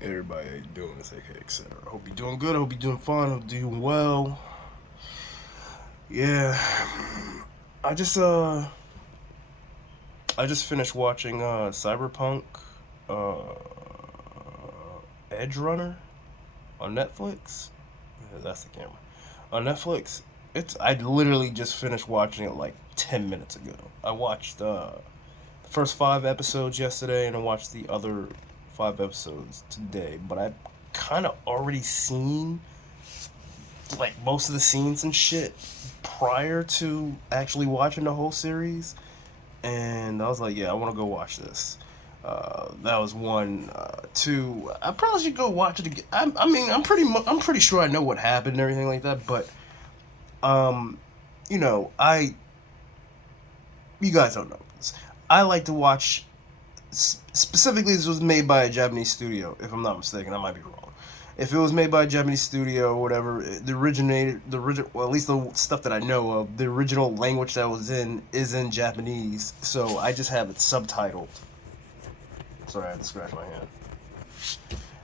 Hey everybody, how you doing? It's AK, etc. I hope you're doing good. I hope you're doing fine. I hope you're doing well. Yeah, I just uh, I just finished watching Cyberpunk, uh, Edge Runner on Netflix. Yeah, that's the camera on Netflix. I literally just finished watching it like 10 minutes ago. I watched the first 5 episodes yesterday, and I watched the other 5 episodes today. But I kind of already seen like most of the scenes and shit prior to actually watching the whole series, and I was like, yeah, I want to go watch this. That was one. Two, I probably should go watch it again. I mean, I'm pretty sure I know what happened and everything like that. But um, you know, you guys don't know this. I like to watch. Specifically, this was made by a Japanese studio, if I'm not mistaken. I might be wrong. If it was made by a Japanese studio or whatever, well, at least the stuff that I know of, the original language that was in is in Japanese. So I just have it subtitled. Sorry, I had to scratch my hand.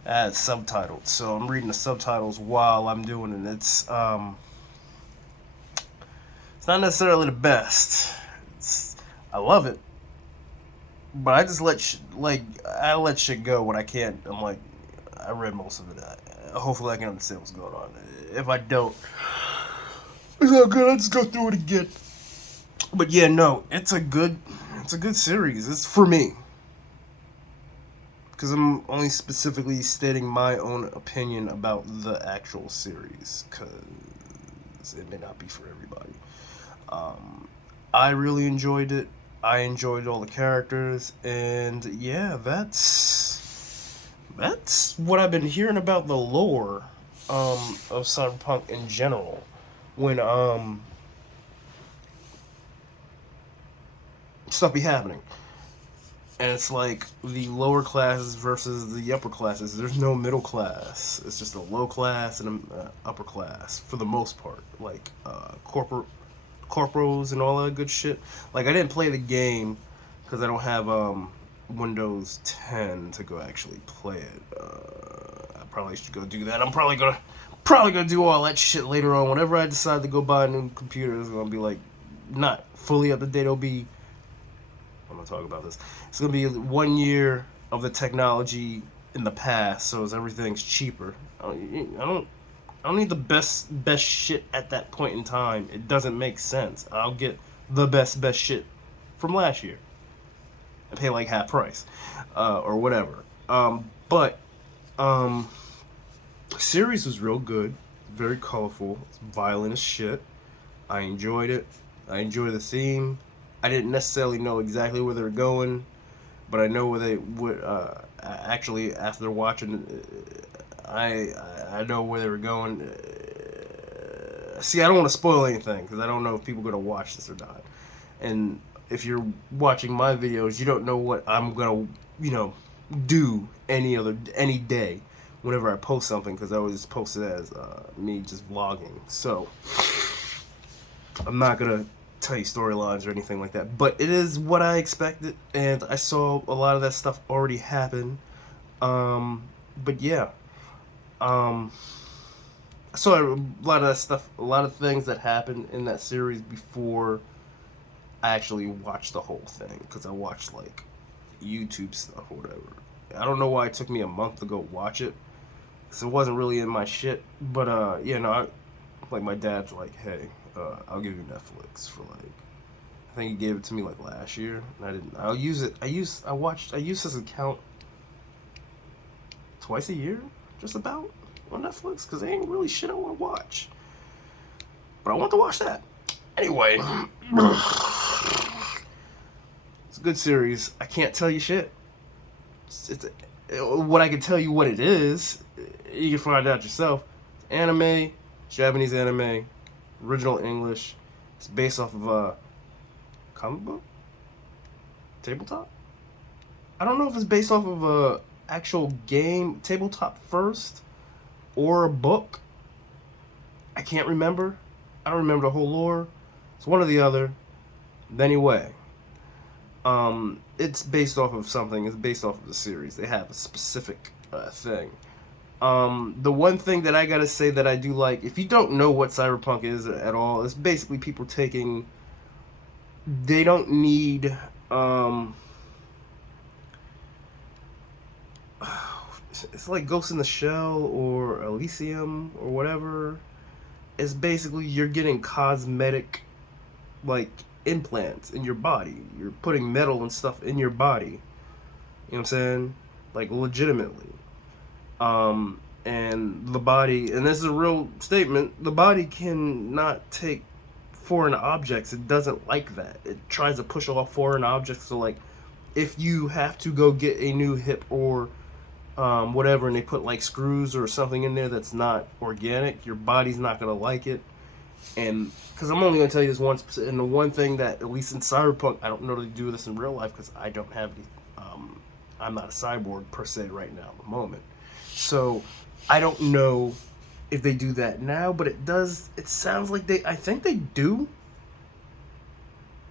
I had it subtitled, so I'm reading the subtitles while I'm doing it. It's not necessarily the best. I love it, but I just I let shit go when I can't. I'm like, I read most of it. Hopefully, I can understand what's going on. If I don't, it's all good. I'll just go through it again. But yeah, no, it's a good series. It's for me because I'm only specifically stating my own opinion about the actual series because it may not be for everybody. Um, I really enjoyed it. I enjoyed all the characters, and yeah, that's what I've been hearing about the lore of Cyberpunk in general. When stuff be happening, and it's like the lower classes versus the upper classes. There's no middle class. It's just a low class and an upper class for the most part. Like corporals and all that good shit. Like I didn't play the game because I don't have Windows 10 to go actually play it. I probably should go do that. I'm probably gonna do all that shit later on. Whenever I decide to go buy a new computer, it's gonna be like not fully up to date. It'll be, I'm gonna talk about this. It's gonna be 1 year of the technology in the past, so as everything's cheaper. I don't need the best shit at that point in time. It doesn't make sense. I'll get the best shit from last year and pay like half price, or whatever. But um, series was real good, very colorful, it's violent as shit. I enjoyed it. I enjoy the theme. I didn't necessarily know exactly where they were going, but I know where they would. Actually, after watching, I know where they were going. See, I don't want to spoil anything because I don't know if people are gonna watch this or not. And if you're watching my videos, you don't know what I'm gonna, do any day whenever I post something because I always post it as me just vlogging. So I'm not gonna tell you storylines or anything like that. But it is what I expected, and I saw a lot of that stuff already happen. But yeah, um, I saw a lot of that stuff, a lot of things that happened in that series before I actually watched the whole thing because I watched like YouTube stuff or whatever. I don't know why it took me a month to go watch it because it wasn't really in my shit. But yeah, no, like my dad's like, hey, I'll give you Netflix for like. I think he gave it to me like last year, and I didn't. I'll use it. I use his account twice a year, just about on Netflix, because they ain't really shit I want to watch. But I want to watch that anyway. It's a good series. I can't tell you shit. What I can tell you what it is, you can find out yourself. It's anime, Japanese anime, original English. It's based off of a comic book, tabletop. I don't know if it's based off of a actual game, tabletop first, or a book. I can't remember. I don't remember the whole lore. It's one or the other. Anyway, it's based off of something. It's based off of the series. They have a specific thing. The one thing that I gotta say that I do like, if you don't know what cyberpunk is at all, it's basically people taking. They don't need. It's like Ghost in the Shell or Elysium or whatever. It's basically you're getting cosmetic, like, implants in your body. You're putting metal and stuff in your body. You know what I'm saying? Like, legitimately. And the body, and this is a real statement, the body cannot take foreign objects. It doesn't like that. It tries to push off foreign objects. So, like, if you have to go get a new hip or whatever, and they put like screws or something in there that's not organic, your body's not gonna like it. And because I'm only gonna tell you this once, and the one thing that, at least in cyberpunk, I don't know they do this in real life because I don't have the, I'm not a cyborg per se right now at the moment, so I don't know if they do that now, but it does. It sounds like they. I think they do.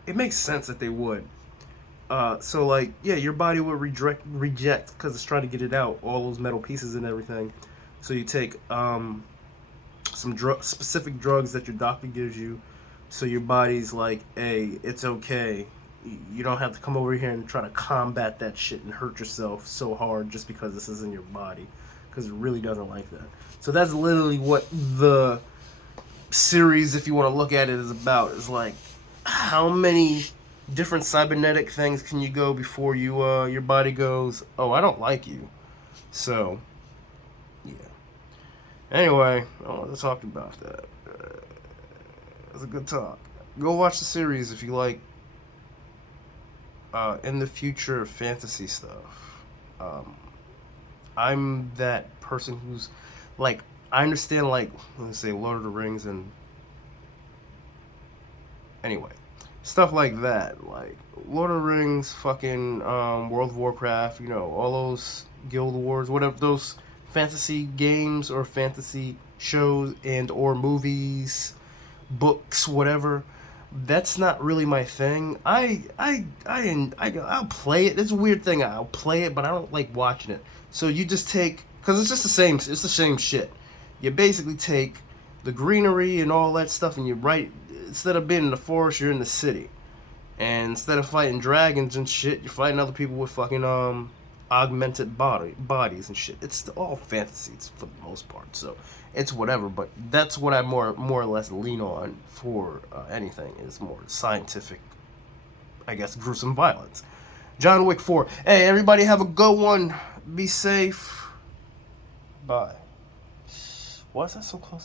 It makes sense that they would. So like, yeah, your body will reject because it's trying to get it out, all those metal pieces and everything. So you take some specific drugs that your doctor gives you, so your body's like, hey, it's okay. You don't have to come over here and try to combat that shit and hurt yourself so hard just because this is in your body, because it really doesn't like that. So that's literally what the series, if you want to look at it, is about. Is like, how many different cybernetic things can you go before you your body goes, oh, I don't like you. So yeah, anyway, I want to talk about that. It was a good talk. Go watch the series if you like in the future fantasy stuff. I'm that person who's like, I understand, like, let's say Lord of the Rings and anyway, stuff like that, like Lord of the Rings, fucking World of Warcraft, you know, all those Guild Wars, whatever, those fantasy games or fantasy shows and or movies, books, whatever. That's not really my thing. I'll play it. It's a weird thing. I'll play it, but I don't like watching it. So you just take, because it's just the same. It's the same shit. You basically take the greenery and all that stuff, and you write, instead of being in the forest, you're in the city. And instead of fighting dragons and shit, you're fighting other people with fucking augmented bodies and shit. It's all fantasies for the most part, so it's whatever. But that's what I more or less lean on for anything, is more scientific, I guess, gruesome violence. John Wick 4. Hey, everybody, have a good one. Be safe. Bye. Why is that so close?